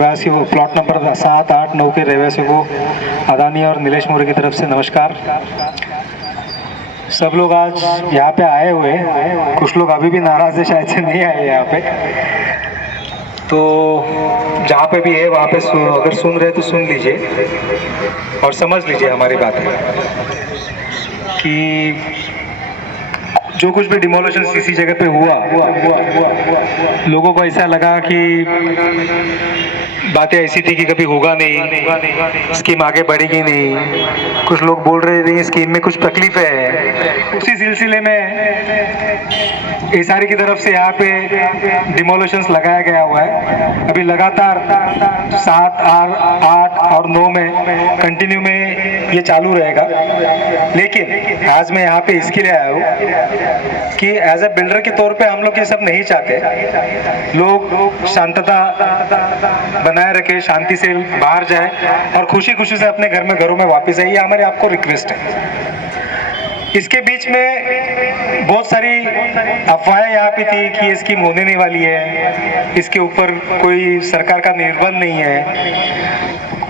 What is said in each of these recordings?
निवासियों, plot number 7, 8, 9 के रहवासियों को अदानी और नीलेश मौर्य की तरफ से नमस्कार। सब लोग आज यहाँ पे आए हुए हैं, कुछ लोग अभी भी नाराज है, शायद से नहीं आए यहाँ पे। तो जहाँ पे भी है वहाँ पे अगर सुन रहे तो सुन लीजिए और समझ लीजिए हमारी बातें कि जो कुछ भी डिमोलिशन किसी जगह पे हुआ, लोगों को ऐसा लगा कि बातें ऐसी थी कि कभी होगा नहीं, स्कीम आगे बढ़ेगी नहीं। कुछ लोग बोल रहे थे स्कीम में कुछ तकलीफ है। उसी सिलसिले में एसआरई की तरफ से यहाँ पे डिमोलिशंस लगाया गया हुआ है। अभी लगातार 7, 8 और 9 में कंटिन्यू में ये चालू रहेगा। लेकिन आज मैं यहाँ पे इसके लिए आया हूँ कि एज ए बिल्डर के तौर पे हम लोग ये सब नहीं चाहते। लोग शांतता बनाए रखे, शांति से बाहर जाए और खुशी खुशी से अपने घरों में वापस आए, ये हमारे आपको रिक्वेस्ट है। इसके बीच में बहुत सारी अफवाहें यहाँ पे थी कि ये स्कीम होने नहीं वाली है, इसके ऊपर कोई सरकार का निर्बंध नहीं है,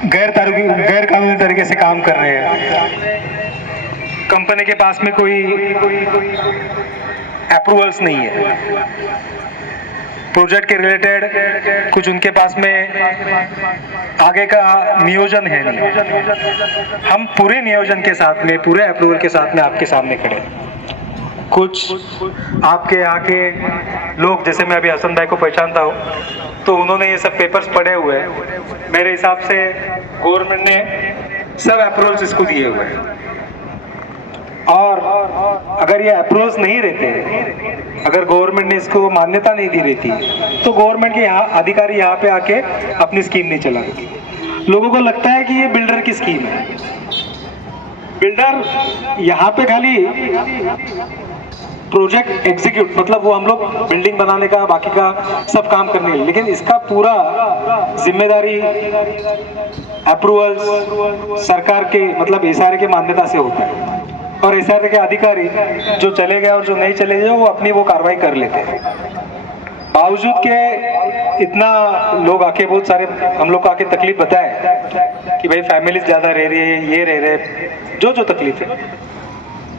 गैर कानूनी तरीके से काम कर रहे हैं, कंपनी के पास में कोई अप्रूवल्स नहीं है, प्रोजेक्ट के रिलेटेड कुछ उनके पास में आगे का नियोजन है नहीं। हम पूरे नियोजन के साथ में, पूरे अप्रूवल के साथ में आपके सामने खड़े हैं। कुछ आपके यहाँ के लोग, जैसे मैं अभी हसन भाई को पहचानता हूँ, तो उन्होंने ये सब पेपर्स पढ़े हुए हैं। मेरे हिसाब से गवर्नमेंट ने सब अप्रूवल्स इसको दिए हुए हैं और अगर ये अप्रूवल्स नहीं रहते, अगर गवर्नमेंट ने इसको मान्यता नहीं दी रहती, तो गवर्नमेंट के यहाँ अधिकारी यहाँ पे आके अपनी स्कीम नहीं चलाते। लोगों को लगता है कि ये बिल्डर की स्कीम है। बिल्डर यहाँ पे खाली प्रोजेक्ट एग्जीक्यूट, मतलब वो हम लोग बिल्डिंग बनाने का, बाकी का सब काम करने हैं, लेकिन इसका पूरा जिम्मेदारी अप्रूवल्स सरकार के, मतलब एसआरई के मान्यता से होता है। और एसआरई के अधिकारी जो चले गए और जो नहीं चले गए वो अपनी वो कार्रवाई कर लेते हैं। बावजूद के इतना लोग आके, बहुत सारे हम लोग को आके तकलीफ बताए कि भाई फैमिली ज्यादा रह रही है, ये रह रहे, जो तकलीफ है।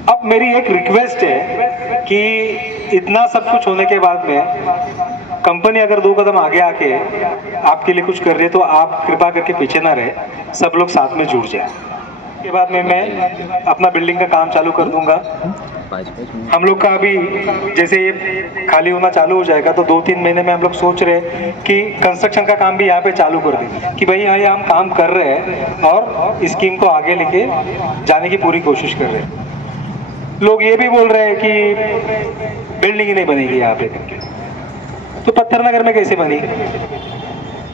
अब मेरी एक रिक्वेस्ट है कि इतना सब कुछ होने के बाद में कंपनी अगर 2 कदम आगे आके आपके लिए कुछ कर रही है, तो आप कृपा करके पीछे ना रहे, सब लोग साथ में जुड़ जाए। के बाद में मैं अपना बिल्डिंग का काम चालू कर दूंगा। हम लोग का अभी जैसे ये खाली होना चालू हो जाएगा, तो 2-3 महीने में हम लोग सोच रहे हैं कि कंस्ट्रक्शन का काम भी यहाँ पे चालू कर दें कि भाई यहाँ हम काम कर रहे हैं और स्कीम को आगे लेके जाने की पूरी कोशिश कर रहे हैं। लोग ये भी बोल रहे हैं कि बिल्डिंग ही नहीं बनेगी यहाँ पे, तो पत्थर नगर में कैसे बनी?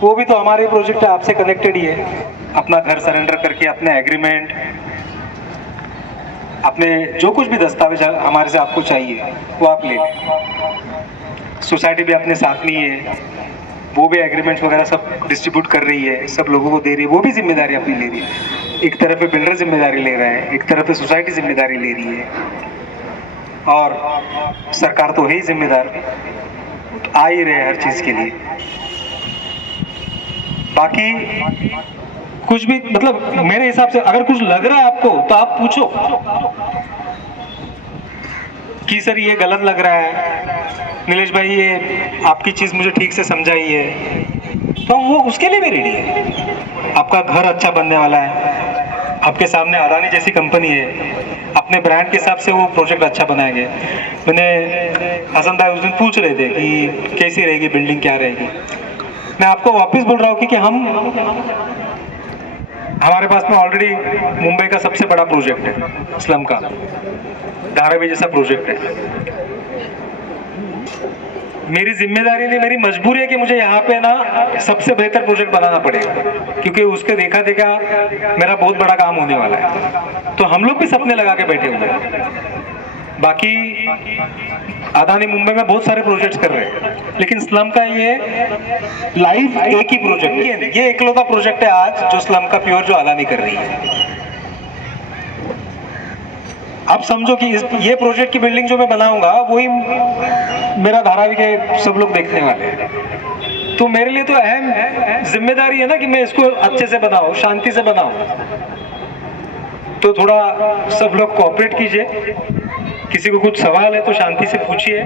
वो भी तो हमारे प्रोजेक्ट आपसे कनेक्टेड ही है। अपना घर सरेंडर करके अपने एग्रीमेंट, अपने जो कुछ भी दस्तावेज हमारे से आपको चाहिए वो आप ले लें। सोसाइटी भी अपने साथ में ही है, वो भी एग्रीमेंट्स वगैरह सब डिस्ट्रीब्यूट कर रही है, सब लोगों को दे रही है, वो भी जिम्मेदारी अपनी ले रही है। एक तरफ पे बिल्डर जिम्मेदारी ले रहा है, एक तरफ पे सोसाइटी जिम्मेदारी ले रही है, और सरकार तो है ही जिम्मेदार, आ ही रहे हर चीज के लिए। बाकी कुछ भी, मतलब मेरे हिसाब से अगर कुछ लग रहा है आपको तो आप पूछो कि सर ये गलत लग रहा है, नीलेश भाई ये आपकी चीज मुझे ठीक से समझाइए, तो वो उसके लिए भी रेडी है। आपका घर अच्छा बनने वाला है, आपके सामने अदानी जैसी कंपनी है, अपने ब्रांड के हिसाब से वो प्रोजेक्ट अच्छा बनाएंगे। मैंने हसन भाई उस दिन पूछ रहे थे कि कैसी रहेगी बिल्डिंग, क्या रहेगी। मैं आपको वापस बोल रहा हूँ कि हमारे पास में ऑलरेडी मुंबई का सबसे बड़ा प्रोजेक्ट है, स्लम का धारावी जैसा प्रोजेक्ट है। मेरी जिम्मेदारी नहीं, मेरी मजबूरी है कि मुझे यहाँ पे ना सबसे बेहतर प्रोजेक्ट बनाना पड़ेगा, क्योंकि उसके देखा मेरा बहुत बड़ा काम होने वाला है। तो हम लोग भी सपने लगा के बैठे हुए हैं। बाकी अदानी मुंबई में बहुत सारे प्रोजेक्ट्स कर रहे हैं, लेकिन स्लम का ये लाइव एक ही प्रोजेक्ट है, ये इकलौता प्रोजेक्ट है आज जो स्लम का प्योर, जो अदानी कर रही है। आप समझो कि ये प्रोजेक्ट की बिल्डिंग जो मैं बनाऊंगा वही मेरा धारावी के सब लोग देखने वाले हैं। तो मेरे लिए तो अहम जिम्मेदारी है ना कि मैं इसको अच्छे से बनाऊं, शांति से बनाऊं। तो थोड़ा सब लोग कोऑपरेट कीजिए। किसी को कुछ सवाल है तो शांति से पूछिए।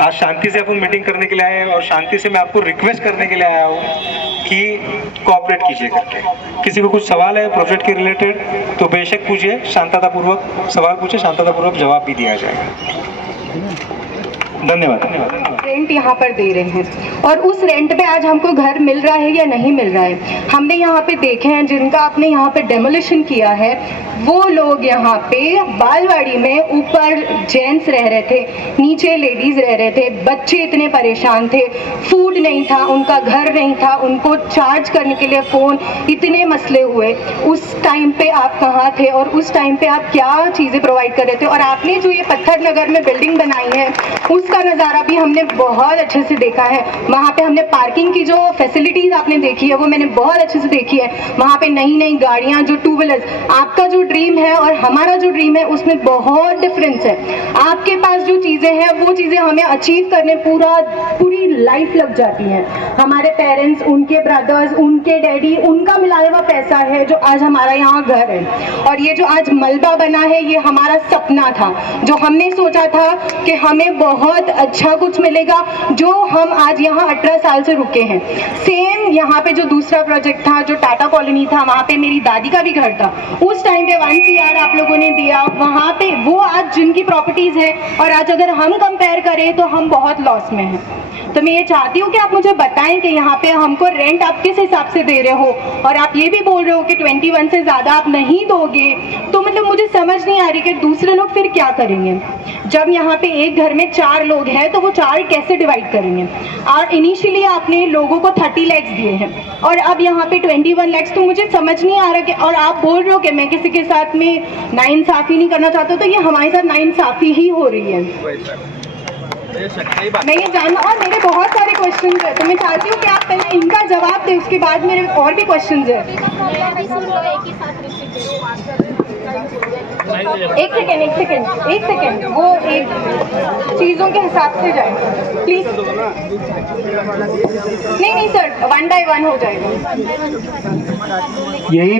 आज शांति से अपन मीटिंग करने के लिए आए हैं और शांति से मैं आपको रिक्वेस्ट करने के लिए आया हूँ कि कोऑपरेट कीजिए करके। किसी को कुछ सवाल है प्रोजेक्ट के रिलेटेड तो बेशक पूछिए, शांततापूर्वक सवाल पूछिए, शांततापूर्वक जवाब भी दिया जाएगा। धन्यवाद। रेंट यहाँ पर दे रहे हैं और उस रेंट पे आज हमको घर मिल रहा है या नहीं मिल रहा है। हमने यहाँ पे देखे हैं जिनका आपने यहाँ पे डेमोलिशन किया है, वो लोग यहाँ पे बालवाड़ी में ऊपर जेंट्स रह रहे थे, नीचे लेडीज रह रहे थे, बच्चे इतने परेशान थे, फूड नहीं था, उनका घर नहीं था, उनको चार्ज करने के लिए फ़ोन, इतने मसले हुए। उस टाइम पे आप कहाँ थे और उस टाइम पे आप क्या चीज़ें प्रोवाइड कर रहे थे। और आपने जो ये पत्थर नगर में बिल्डिंग बनाई है उसका नज़ारा भी हमने बहुत अच्छे से देखा है। वहाँ पे हमने पार्किंग की जो फैसिलिटीज़ आपने देखी है वो मैंने बहुत अच्छे से देखी है। वहाँ पे नई नई गाड़ियाँ, जो टू व्हीलर्स, आपका जो ड्रीम है और हमारा जो ड्रीम है उसमें बहुत डिफरेंस है। आपके पास जो चीज़ें हैं वो चीज़ें हमें अचीव करने पूरी लाइफ लग जाती हैं। हमारे पेरेंट्स, उनके ब्रदर्स, उनके डैडी, उनका मिलाया हुआ पैसा है जो आज हमारा यहाँ घर है। और ये जो आज मलबा बना है ये हमारा सपना था, जो हमने सोचा था कि हमें बहुत अच्छा कुछ मिलेगा, जो हम आज यहाँ 18 साल से रुके हैं। सेम यहाँ पे जो दूसरा प्रोजेक्ट था जो टाटा कॉलोनी था, वहाँ पे मेरी दादी का भी घर था। उस टाइम पे 1 CR आप लोगों ने दिया, वहाँ पे वो आज जिनकी प्रॉपर्टीज है और आज अगर हम कंपेयर करें तो हम बहुत लॉस में हैं। तो मैं ये चाहती हूँ कि आप मुझे बताएं कि यहाँ पे हमको रेंट आप किस हिसाब से दे रहे हो। और आप ये भी बोल रहे हो कि 21 से ज़्यादा आप नहीं दोगे, तो मतलब मुझे समझ नहीं आ रही कि दूसरे लोग फिर क्या करेंगे। जब यहाँ पे एक घर में 4 लोग हैं तो वो 4 कैसे डिवाइड करेंगे। और इनिशियली आपने लोगों को 30 लाख दिए हैं और अब यहाँ पे 21 लाख, तो मुझे समझ नहीं आ रहा कि, और आप बोल रहे हो कि मैं किसी के साथ में नाइंसाफ़ी नहीं करना चाहता, तो ये हमारे साथ नाइंसाफ़ी ही हो रही है। मैं ये जानना, और मेरे बहुत सारे क्वेश्चंस हैं तो मैं चाहती हूँ कि आप पहले इनका जवाब दें, उसके बाद मेरे और भी क्वेश्चंस हैं। एक सेकेंड, वो एक चीज़ों के हिसाब से जाए प्लीज। नहीं सर, 1 by 1 हो जाएगा। यही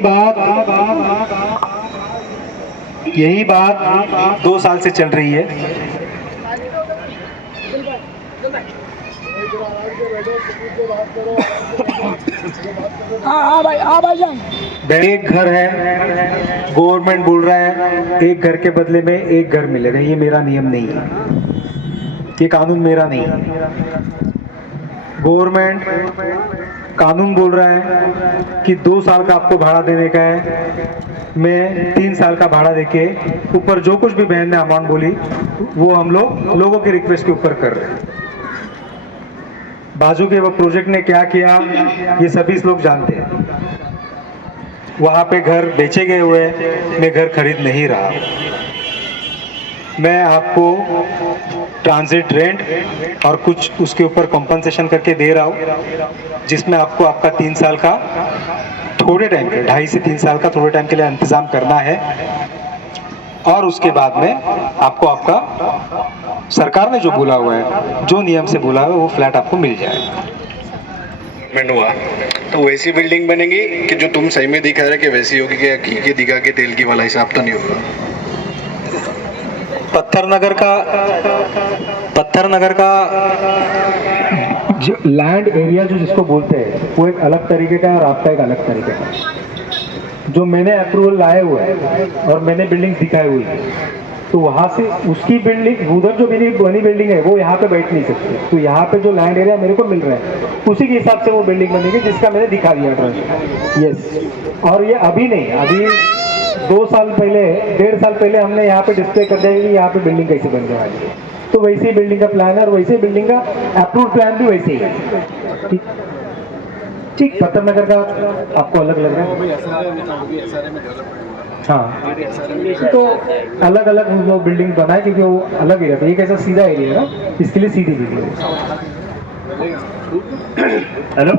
बात 2 साल से चल रही है। हाँ भाई जान। एक घर है, गवर्नमेंट बोल रहा है एक घर के बदले में एक घर मिलेगा। ये मेरा नियम नहीं है, ये कानून मेरा नहीं है। गवर्नमेंट कानून बोल रहा है कि 2 साल का आपको भाड़ा देने का है, मैं 3 साल का भाड़ा देके ऊपर जो कुछ भी बहन ने अमाउंट बोली वो हम लोगों के रिक्वेस्ट के ऊपर कर रहे हैं। बाजू के वो प्रोजेक्ट ने क्या किया ये सभी लोग जानते हैं। वहाँ पे घर बेचे गए हुए, मैं घर खरीद नहीं रहा। मैं आपको ट्रांजिट रेंट और कुछ उसके ऊपर कॉम्पनसेशन करके दे रहा हूँ, जिसमें आपको आपका 3 साल का थोड़े टाइम के 2.5 से 3 साल का थोड़े टाइम के लिए इंतज़ाम करना है। और उसके बाद में आपको आपका सरकार ने जो बोला हुआ है, जो नियम से बोला हुआ है, वो फ्लैट आपको मिल जाएगा। हुआ तो वैसी बिल्डिंग बनेगी कि जो तुम सही में दिखा रहे कि वैसी होगी, कि घी के दिखा के तेल की वाला हिसाब तो नहीं होगा। पत्थर नगर का जो लैंड एरिया जो जिसको बोलते हैं वो एक अलग तरीके का है और आपका एक अलग तरीके का है। जो मैंने अप्रूवल लाए हुए हैं और मैंने बिल्डिंग दिखाई हुई है, तो वहाँ से उसकी बिल्डिंग, उधर जो मेरी बनी बिल्डिंग है वो यहाँ पे बैठ नहीं सकती। तो यहाँ पे जो लैंड एरिया मेरे को मिल रहा है उसी के हिसाब से वो बिल्डिंग बनेगी जिसका मैंने दिखा दिया ड्राइंग। यस, और ये अभी नहीं, अभी 2 साल पहले, 1.5 साल पहले हमने यहाँ पे डिस्प्ले कर दिया कि यहाँ पे बिल्डिंग कैसे बन रहा है। तो वैसे ही बिल्डिंग का प्लान है और वैसे ही बिल्डिंग का अप्रूव्ड प्लान भी वैसे ही है। ठीक, पत्थर नगर का आपको अलग लग रहा है। हाँ, तो अलग अलग वो बिल्डिंग बनाए क्योंकि वो अलग एरिया था। एक ऐसा सीधा एरिया है ना, इसके लिए सीधी बिल्डिंग। हेलो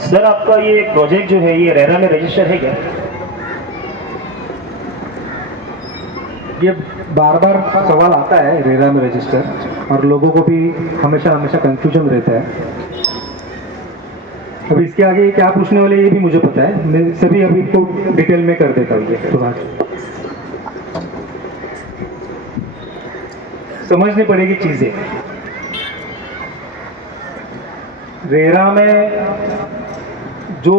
सर, आपका ये प्रोजेक्ट जो है ये रेरा में रजिस्टर है क्या? ये बार बार सवाल आता है रेरा में रजिस्टर। और लोगों को भी हमेशा हमेशा कंफ्यूजन रहता है। अब इसके आगे क्या पूछने वाले ये भी मुझे पता है, मैं सभी अभी इनको डिटेल में कर देता हूँ। ये थोड़ा समझनी पड़ेगी चीजें। रेरा में जो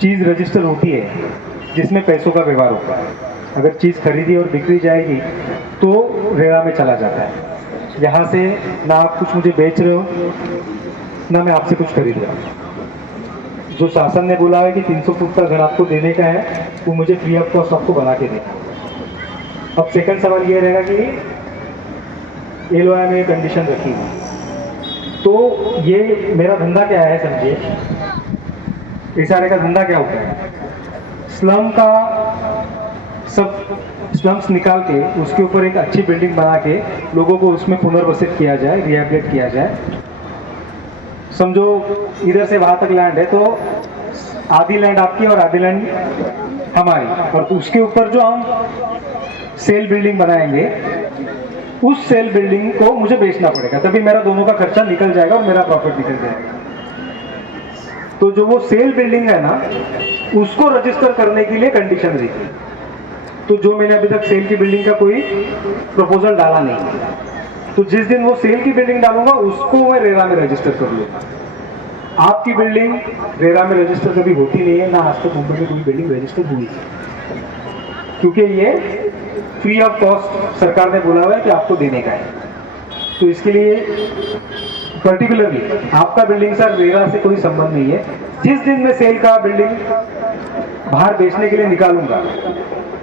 चीज रजिस्टर होती है जिसमें पैसों का व्यवहार होता है, अगर चीज खरीदी और बिक्री जाएगी तो रेरा में चला जाता है। यहाँ से ना आप कुछ मुझे बेच रहे हो ना मैं आपसे कुछ खरीद रहा हूँ। जो शासन ने बोला है कि 300 फुट का घर आपको देने का है वो मुझे फ्री ऑफ कॉस्ट आपको बना के देना। अब सेकंड सवाल ये रहेगा कि एलओआई में कंडीशन रखी है तो ये मेरा धंधा क्या है समझिए। इशारे का धंधा क्या होता है, स्लम का सब स्लम्स निकाल के उसके ऊपर एक अच्छी बिल्डिंग बना के लोगों को उसमें पुनर्वसित किया जाए, रिहेबिलिट किया जाए। समझो इधर से वहाँ तक लैंड है तो आधी लैंड आपकी और आधी लैंड हमारी, और उसके ऊपर जो हम सेल बिल्डिंग बनाएंगे उस सेल बिल्डिंग को मुझे बेचना पड़ेगा, तभी मेरा दोनों का खर्चा निकल जाएगा और मेरा प्रॉफिट निकल जाएगा। तो जो वो सेल बिल्डिंग है ना उसको रजिस्टर करने के लिए कंडीशन रही थी। तो जो मैंने अभी तक सेल की बिल्डिंग का कोई प्रपोजल डाला नहीं, तो जिस दिन वो सेल की बिल्डिंग डालूंगा उसको मैं रेरा में रजिस्टर कर लूंगा। आपकी बिल्डिंग रेरा में रजिस्टर कभी होती नहीं है, ना आज तक मुंबई में कोई बिल्डिंग रजिस्टर हुई है, क्योंकि ये फ्री ऑफ कॉस्ट सरकार ने बोला हुआ है कि आपको देने का है। तो इसके लिए पर्टिकुलरली आपका बिल्डिंग सर रेरा से कोई संबंध नहीं है। जिस दिन मैं सेल का बिल्डिंग बाहर बेचने के लिए निकालूंगा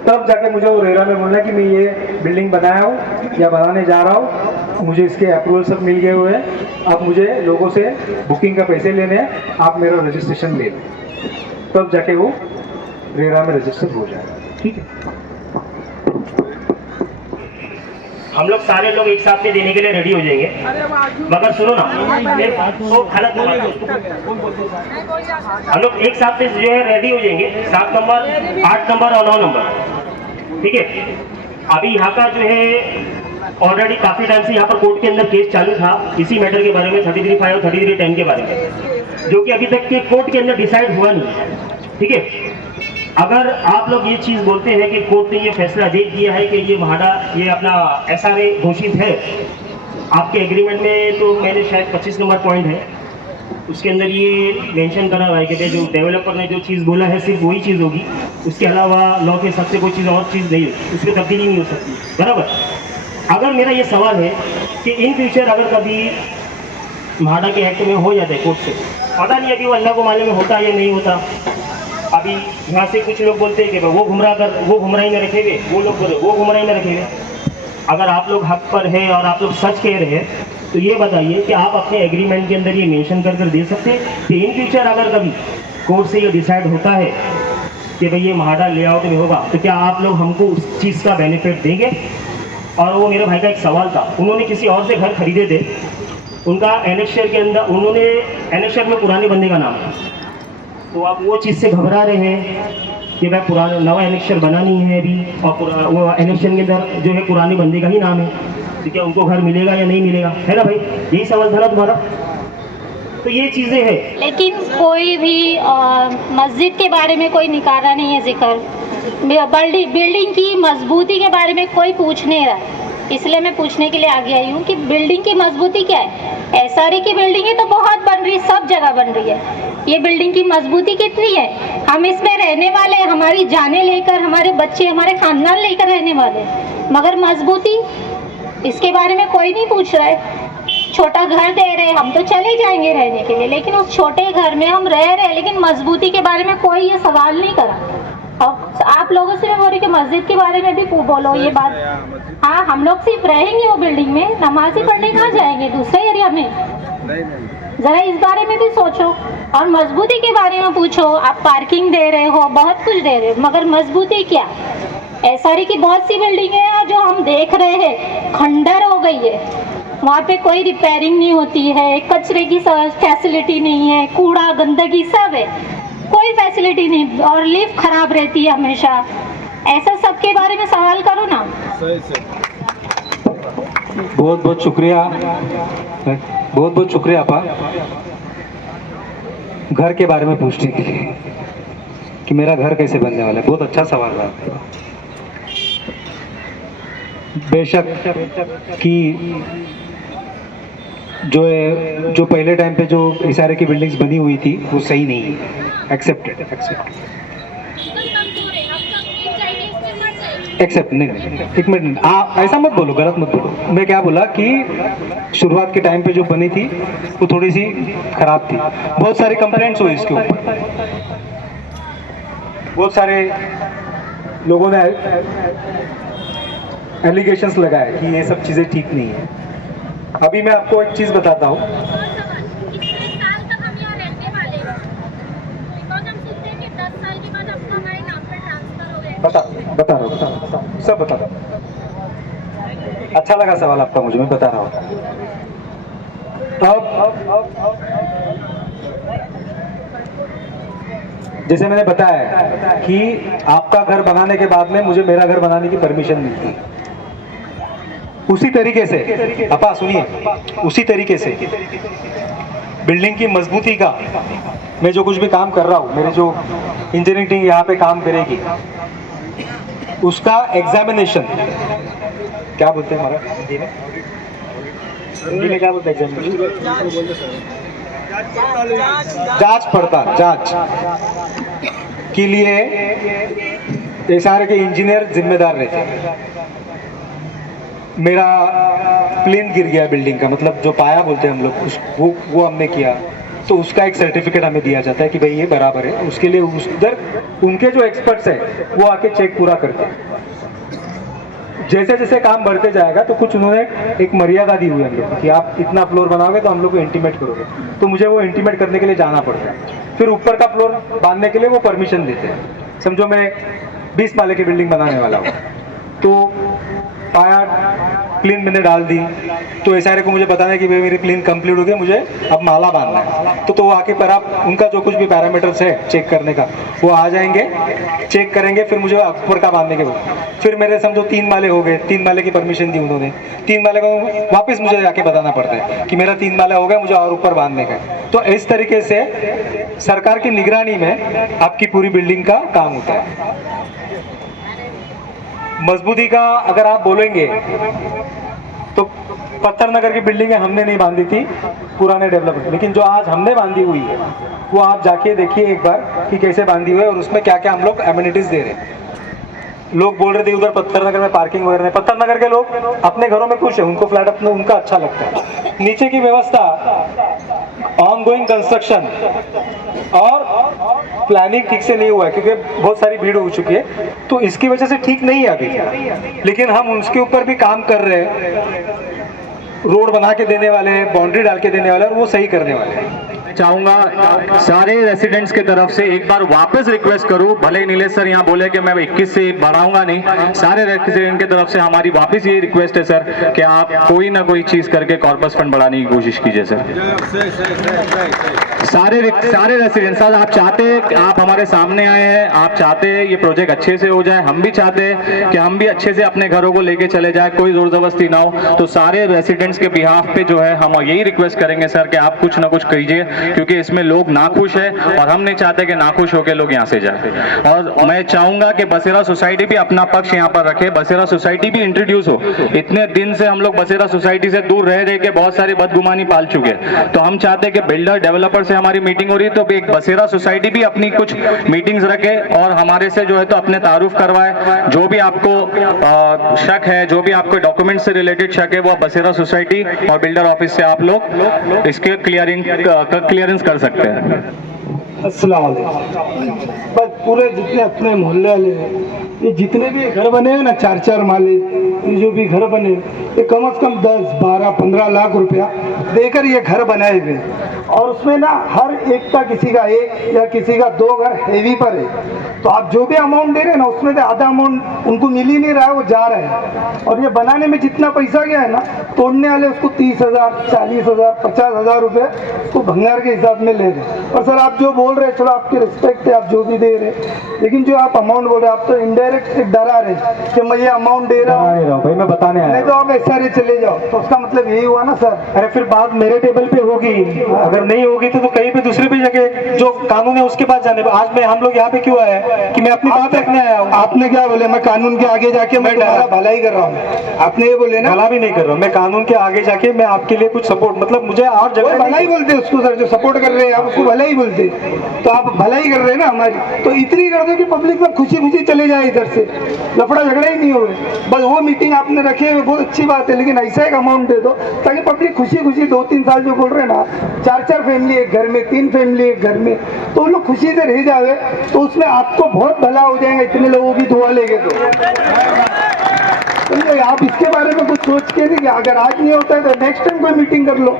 तब जाके मुझे वो रेरा में बोलना कि मैं ये बिल्डिंग बनाया हूँ या बनाने जा रहा हूँ, मुझे इसके अप्रूवल सब मिल गए हुए हैं, अब मुझे लोगों से बुकिंग का पैसे लेने हैं, आप मेरा रजिस्ट्रेशन ले लो, तब जाके वो रेरा में रजिस्टर हो जाएगा। ठीक है, हम लोग सारे लोग एक साथ में देने के लिए रेडी हो जाएंगे, मगर सुनो ना, तो गलत हम लोग एक साथ में जो है रेडी हो जाएंगे, 7 नंबर 8 नंबर और 9 नंबर। ठीक है, अभी यहाँ का जो है ऑलरेडी काफी टाइम से यहाँ पर कोर्ट के अंदर केस चालू था इसी मैटर के बारे में, 33(5) और 33(10) के बारे में, जो कि अभी तक के कोर्ट के अंदर डिसाइड हुआ नहीं। ठीक है, अगर आप लोग ये चीज बोलते हैं कि कोर्ट ने ये फैसला दे दिया है कि ये म्हाडा ये अपना एसआरए घोषित है आपके एग्रीमेंट में, तो मैंने शायद 25 नंबर पॉइंट है उसके अंदर ये मेंशन करा हुआ है कि जो डेवलपर ने जो चीज़ बोला है सिर्फ वही चीज़ होगी, उसके अलावा लॉ के हिसाब से कोई चीज़ और चीज़ नहीं होगी, उसमें तब्दीली नहीं हो सकती। बराबर। अगर मेरा ये सवाल है कि इन फ्यूचर अगर कभी म्हाडा के एक्ट में हो जाता है कोर्ट से, पता नहीं अभी वो अल्लाह को मालूम होता या नहीं होता। अभी यहाँ से कुछ लोग बोलते हैं कि वो घुमराई में रखे हुए, वो लोग बोले वो घुमराई में रखे हुए। अगर आप लोग हक पर है और आप लोग सच कह रहे हैं तो ये बताइए कि आप अपने एग्रीमेंट के अंदर ये मेंशन कर दे सकते हैं कि इन फ्यूचर अगर कभी कोर्ट से ये डिसाइड होता है कि भाई ये म्हाडा लेआउट में होगा तो क्या आप लोग हमको उस चीज़ का बेनिफिट देंगे। और वो मेरे भाई का एक सवाल था, उन्होंने किसी और से घर खरीदे थे, उनका एनेक्शर के अंदर उन्होंने एनेक्शर में पुराने बंदे का नाम है, तो आप वो चीज़ से घबरा रहे हैं कि भाई पुराना नवा एनेक्शर बना नहीं है अभी और वो एनेक्शन के अंदर जो है पुराने बंदे का ही नाम है, तो क्या उनको घर मिलेगा या नहीं मिलेगा, है ना भाई, यही सवाल था ना तुम्हारा। तो ये चीज़ें हैं, लेकिन कोई भी मस्जिद के बारे में कोई निकाला नहीं है जिक्र, बिल्डिंग की मजबूती के बारे में कोई पूछ नहीं रहा, इसलिए मैं पूछने के लिए आगे आई हूँ कि बिल्डिंग की मजबूती क्या है। एसआरए की बिल्डिंगें तो बहुत बन रही है, सब जगह बन रही है, ये बिल्डिंग की मजबूती कितनी है। हम इसमें रहने वाले, हमारी जानें लेकर, हमारे बच्चे, हमारे खानदान लेकर रहने वाले, मगर मजबूती इसके बारे में कोई नहीं पूछ रहा है। छोटा घर दे रहे हैं, हम तो चले जाएंगे रहने के लिए, लेकिन उस छोटे घर में हम रह रहे हैं, लेकिन मजबूती के बारे में कोई ये सवाल नहीं करा। और आप लोगों से मैं बोल रही कि मस्जिद के बारे में भी बोलो ये बात। हाँ, हम लोग सिर्फ रहेंगे वो बिल्डिंग में, नमाज़ी पढ़ने कहाँ जाएंगे दूसरे एरिया में, जरा इस बारे में भी सोचो। और मजबूती के बारे में पूछो, आप पार्किंग दे रहे हो, बहुत कुछ दे रहे हो, मगर मजबूती क्या। एसआरए की बहुत सी बिल्डिंगें हैं जो हम देख रहे हैं खंडर हो गई है, वहाँ पे कोई रिपेयरिंग नहीं होती है, कचरे की फैसिलिटी नहीं है, कूड़ा गंदगी सब है, कोई फैसिलिटी नहीं, और लिफ्ट खराब रहती है हमेशा। ऐसा सब के बारे में सवाल करो ना। बहुत बहुत शुक्रिया आपा घर के बारे में पूछने के लिए कि मेरा घर कैसे बनने वाला है। बहुत अच्छा सवाल है आपका। बेशक कि जो पहले टाइम पे जो इशारे की बिल्डिंग्स बनी हुई थी वो सही नहीं है। एक्सेप्ट नहीं, एक मिनट, ऐसा मत बोलो, गलत मत बोलो। मैं क्या बोला कि शुरुआत के टाइम पे जो बनी थी वो थोड़ी सी खराब थी। बहुत सारी कंप्लेंट्स हुई इसके ऊपर, बहुत सारे लोगों ने एलिगेशंस लगाए कि ये सब चीज़ें ठीक नहीं है। अभी मैं आपको एक चीज़ बताता हूँ। बता रहा हूँ, सब बता रहा हूँ। अच्छा लगा सवाल आपका मुझे, मैं बता रहा हूँ। अब जैसे मैंने बताया कि आपका घर बनाने के बाद में मुझे मेरा घर बनाने की परमिशन मिलती है, उसी तरीके से अपा सुनिए, उसी तरीके से बिल्डिंग की मजबूती का मैं जो कुछ भी काम कर रहा हूँ, मेरे जो इंजीनियरिंग टीम यहाँ पे काम करेगी उसका एग्जामिनेशन, क्या बोलते हैं हमारा हिंदी में क्या बोलते हैं एग्जामिनेशन? जांच पड़ताल, जांच के लिए एसआर के इंजीनियर जिम्मेदार रहते हैं। मेरा प्लेन गिर गया बिल्डिंग का, मतलब जो पाया बोलते हैं हम लोग, वो हमने किया तो उसका एक सर्टिफिकेट हमें दिया जाता है कि भाई ये बराबर है। उसके लिए उधर उनके जो एक्सपर्ट्स हैं वो आके चेक पूरा करते हैं। जैसे जैसे काम बढ़ते जाएगा तो कुछ उन्होंने एक मर्यादा दी हुई है हम लोग कि आप इतना फ्लोर बनाओगे तो हम लोग को इंटीमेट करोगे, तो मुझे वो इंटीमेट करने के लिए जाना पड़ता है। फिर ऊपर का फ्लोर बांधने के लिए वो परमिशन देते हैं। समझो मैं 20 माले की बिल्डिंग बनाने वाला हूँ, तो पाया प्लेन मैंने डाल दी, तो एसआरए को मुझे बताना है कि भाई मेरी प्लेन कंप्लीट हो गई, मुझे अब माला बांधना है। तो वो आके पर आप उनका जो कुछ भी पैरामीटर्स है चेक करने का, वो आ जाएंगे, चेक करेंगे, फिर मुझे ऊपर का बांधने के बाद फिर मेरे समझो 3 माले हो गए, 3 माले की परमिशन दी उन्होंने, 3 माले को वापस मुझे जाके बताना पड़ता है कि मेरा 3 माला हो गया, मुझे और ऊपर बांधने का। तो इस तरीके से सरकार की निगरानी में आपकी पूरी बिल्डिंग का काम होता है। मजबूती का अगर आप बोलेंगे तो पत्थर नगर की बिल्डिंगें हमने नहीं बांधी थी, पुराने डेवलपमेंट, लेकिन जो आज हमने बांधी हुई है वो आप जाके देखिए एक बार कि कैसे बांधी हुई है और उसमें क्या क्या हम लोग एमिनिटीज दे रहे हैं। लोग बोल रहे थे उधर पत्थर नगर में पार्किंग वगैरह नहीं, पत्थर नगर के लोग अपने घरों में खुश है, उनको फ्लैट अपने उनका अच्छा लगता है। नीचे की व्यवस्था, ऑन गोइंग कंस्ट्रक्शन और प्लानिंग ठीक से नहीं हुआ है क्योंकि बहुत सारी भीड़ हो चुकी है, तो इसकी वजह से ठीक नहीं है अभी। लेकिन हम उसके ऊपर भी काम कर रहे हैं, रोड बना के देने वाले हैं, बाउंड्री डाल के देने वाले हैं और वो सही करने वाले हैं। चाहूंगा सारे रेसिडेंट्स के तरफ से एक बार वापस रिक्वेस्ट करूं, भले ही नीलेश सर यहाँ बोले कि मैं 21 से बढ़ाऊंगा नहीं, सारे रेसिडेंट की तरफ से हमारी वापस ये रिक्वेस्ट है सर कि आप कोई ना कोई चीज करके कॉर्पस फंड बढ़ाने की कोशिश कीजिए सर। सारे रेसिडेंट्स, आप चाहते हैं, आप हमारे सामने आए हैं, आप चाहते हैं ये प्रोजेक्ट अच्छे से हो जाए, हम भी चाहते हैं कि हम भी अच्छे से अपने घरों को लेके चले जाए, कोई जोर जबरदस्ती ना हो। तो सारे रेसिडेंट्स के बिहाफ पे जो है हम यही रिक्वेस्ट करेंगे सर कि आप कुछ ना कुछ कीजिए, क्योंकि इसमें लोग नाखुश है और हम नहीं चाहते कि नाखुश होकर लोग यहाँ से जाए। और मैं चाहूंगा कि बसेरा सोसाइटी भी अपना पक्ष यहाँ पर रखे, बसेरा सोसाइटी भी इंट्रोड्यूस हो। इतने दिन से हम लोग बसेरा सोसाइटी से दूर रह के बहुत सारी बदगुमानी पाल चुके, तो हम चाहते हैं कि बिल्डर डेवलपर से हमारी मीटिंग हो रही है तो एक बसेरा सोसाइटी भी अपनी कुछ मीटिंग्स रखे और हमारे से जो है तो अपने तारुफ करवाए। जो भी आपको शक है, जो भी आपको डॉक्यूमेंट से रिलेटेड शक है, वो बसेरा सोसाइटी और बिल्डर ऑफिस से आप लोग इसके क्लियरेंस कर सकते हैं। अस्सलाम वालेकुम। बस पूरे जितने अपने मोहल्ले वाले हैं, ये जितने भी घर बने हैं ना, 4-4 माले, ये जो भी घर बने, ये कम से कम 10, 12, 15 लाख रुपया देकर ये घर बनाए हुए, और उसमें ना हर एक का किसी का एक या किसी का 2 घर हैवी पर है, तो आप जो भी अमाउंट दे रहे हैं ना उसमें से आधा अमाउंट उनको मिल ही नहीं रहा है, वो जा रहा है। और ये बनाने में जितना पैसा गया है ना, तोड़ने वाले उसको 30,000, 40,000, 50,000 रुपये उसको भंगार के हिसाब में ले रहे हैं। और सर आप जो बोल रहे हैं, चलो आपकी रिस्पेक्ट है, आप जो भी दे रहे हैं, लेकिन जो आप अमाउंट बोल रहे हैं, आप तो इनडायरेक्ट डरा रहे हैं कि मैं ये अमाउंट दे रहा हूँ भाई, मैं बताने आया नहीं तो आप SRA चले जाओ, तो उसका मतलब यही हुआ ना सर। अरे फिर बात मेरे टेबल पे होगी, अगर नहीं होगी तो कहीं पे दूसरे पे जगह जो कानून है उसके पास जाने। आज मैं हम लोग यहाँ पे क्यों आए हैं कि मैं अपनी बात रखने आया हूँ। आपने क्या बोले, मैं कानून के आगे जाके मैं तुम्हारा भलाई कर रहा हूँ, आपने ये बोले ना। भला भी नहीं कर रहा हूँ मैं, कानून के आगे जाके मैं आपके लिए कुछ सपोर्ट, मतलब मुझे और वो जगह भलाई बोलते हैं उसको सर, जो सपोर्ट कर रहे हैं आप उसको भलाई बोलते हैं। तो आप भलाई कर रहे हैं ना हमारी, तो इतनी कर दो कि पब्लिक में खुशी खुशी चले जाए, इधर से लफड़ा झगड़ा ही नहीं हो। बस वो मीटिंग आपने रखी है बहुत अच्छी बात है, लेकिन ऐसा एक अमाउंट दे दो ताकि पब्लिक खुशी खुशी 2-3 साल जो बोल रहे हैं ना, 4-4 फैमिली एक घर में, 3 फैमिली एक घर में, तो वो लोग खुशी से रह जावे, तो उसमें आपको बहुत भला हो जाएगा इतने लोगों की दुआ लेके। तो आप इसके बारे में कुछ सोच के नहीं कि अगर आज नहीं होता है तो नेक्स्ट टाइम कोई मीटिंग कर लो,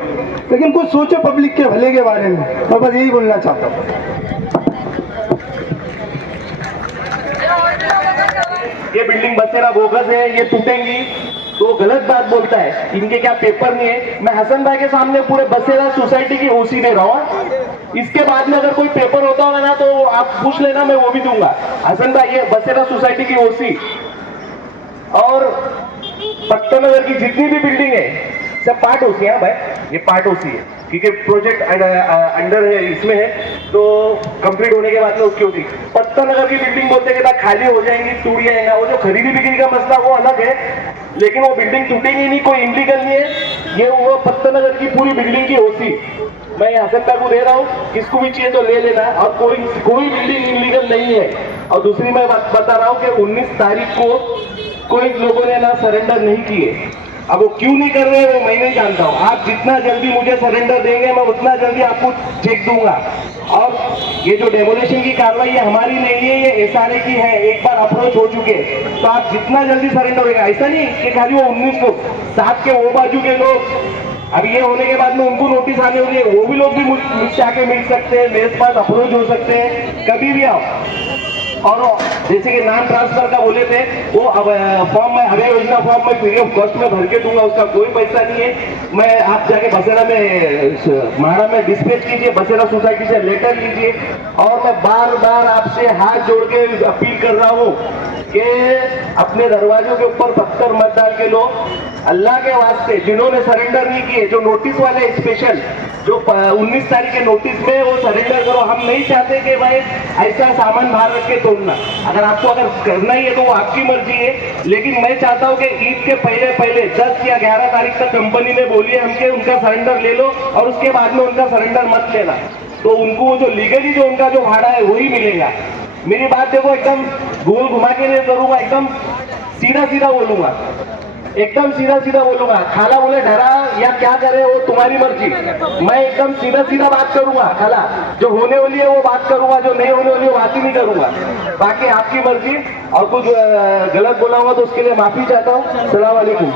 लेकिन कुछ सोचो पब्लिक के भले के बारे में। मैं बस यही बोलना चाहता हूँ। ये बिल्डिंग बसेरा बोगस है, ये टूटेंगी, तो गलत बात बोलता है। इनके क्या पेपर नहीं है। मैं हसन भाई के सामने पूरे बसेरा सोसाइटी की ओसी दे रहा हूँ। इसके बाद में अगर कोई पेपर होता होगा ना तो आप पूछ लेना, मैं वो भी दूंगा। हसन भाई ये बसेरा सोसाइटी की ओसी और पट्टनगर की जितनी भी बिल्डिंग है सब पार्ट ओसी है भाई, ये पार्ट ओसी है क्योंकि प्रोजेक्ट अंडर है, इसमें है, तो कंप्लीट होने के बाद में उसकी होती। पत्तनगर की बिल्डिंग बोलते कि खाली हो जाएंगी, टूट जाएगा, वो जो खरीदी बिक्री का मसला वो अलग है, लेकिन वो बिल्डिंग टूटेगी नहीं, कोई इनलीगल नहीं है। ये वो पत्तनगर की पूरी बिल्डिंग की ओसी मैं हसन भाई को दे रहा हूँ, किसको भी चाहिए तो ले लेना, और कोई बिल्डिंग इनलीगल नहीं है। और दूसरी मैं बता रहा हूँ कि 19 तारीख को कोई लोगों ने ना सरेंडर नहीं किए। अब वो क्यों नहीं कर रहे हैं वो मैं नहीं जानता हूँ। आप जितना जल्दी मुझे सरेंडर देंगे मैं उतना जल्दी आपको चेक दूंगा। और ये जो डेमोलेशन की कार्रवाई है हमारी नहीं है, ये SRA की है, एक बार अप्रोच हो चुके, तो आप जितना जल्दी सरेंडर होगा। ऐसा नहीं कि खाली वो 19 को 7 के वो बाजू के लोग, अब ये होने के बाद में उनको नोटिस आने होंगे, वो भी लोग भी मुझसे आके मिल सकते हैं, मेरे पास अप्रोच हो सकते हैं, कभी भी आओ। और जैसे कि नाम ट्रांसफर का बोले थे, वो अब फॉर्म में हमें योजना फॉर्म में फ्री ऑफ कॉस्ट में भर के दूंगा, उसका कोई पैसा नहीं है। मैं आप जाके बसेरा में महाड़ा में डिस्पैच कीजिए, बसेरा सोसाइटी से लेटर लीजिए। और मैं बार बार आपसे हाथ जोड़ के अपील कर रहा हूँ कि अपने दरवाजों के ऊपर पत्थर मत डाल के लो। अल्लाह के वास्ते जिन्होंने सरेंडर नहीं किए, जो नोटिस वाले स्पेशल जो 19 तारीख के नोटिस में, वो सरेंडर करो। हम नहीं चाहते कि भाई ऐसा सामान बाहर रख के तोड़ना। अगर करना ही है तो वो आपकी मर्जी है, लेकिन मैं चाहता हूँ कि ईद के पहले 10 या 11 तारीख तक कंपनी में बोलिए हमके उनका सरेंडर ले लो, और उसके बाद में उनका सरेंडर मत लेना, तो उनको जो लीगली जो उनका जो भाड़ा है वही मिलेगा। मेरी बात देखो, एकदम गोल घुमा के नहीं करूंगा, एकदम सीधा सीधा बोलूंगा, एकदम सीधा सीधा बोलूंगा। खाला बोले डरा या क्या करे वो तुम्हारी मर्जी, मैं एकदम सीधा सीधा बात करूंगा। खाला जो होने वाली है वो बात करूंगा, जो नहीं होने वाली वो बात ही नहीं करूंगा। बाकी आपकी मर्जी, और कुछ गलत बोला हुआ तो उसके लिए माफी चाहता हूँ। सलाम वालेकुम।